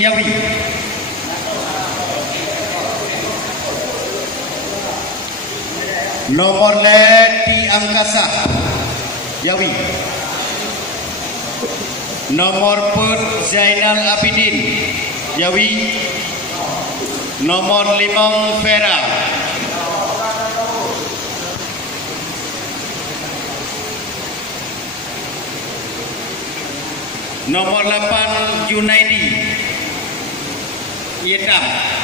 Yawi. Nomor Leti Angkasa Yawi. Nomor Put Zainal Abidin Yawi. Nomor 5 Vera. Nomor 8 Junaidi Yedam.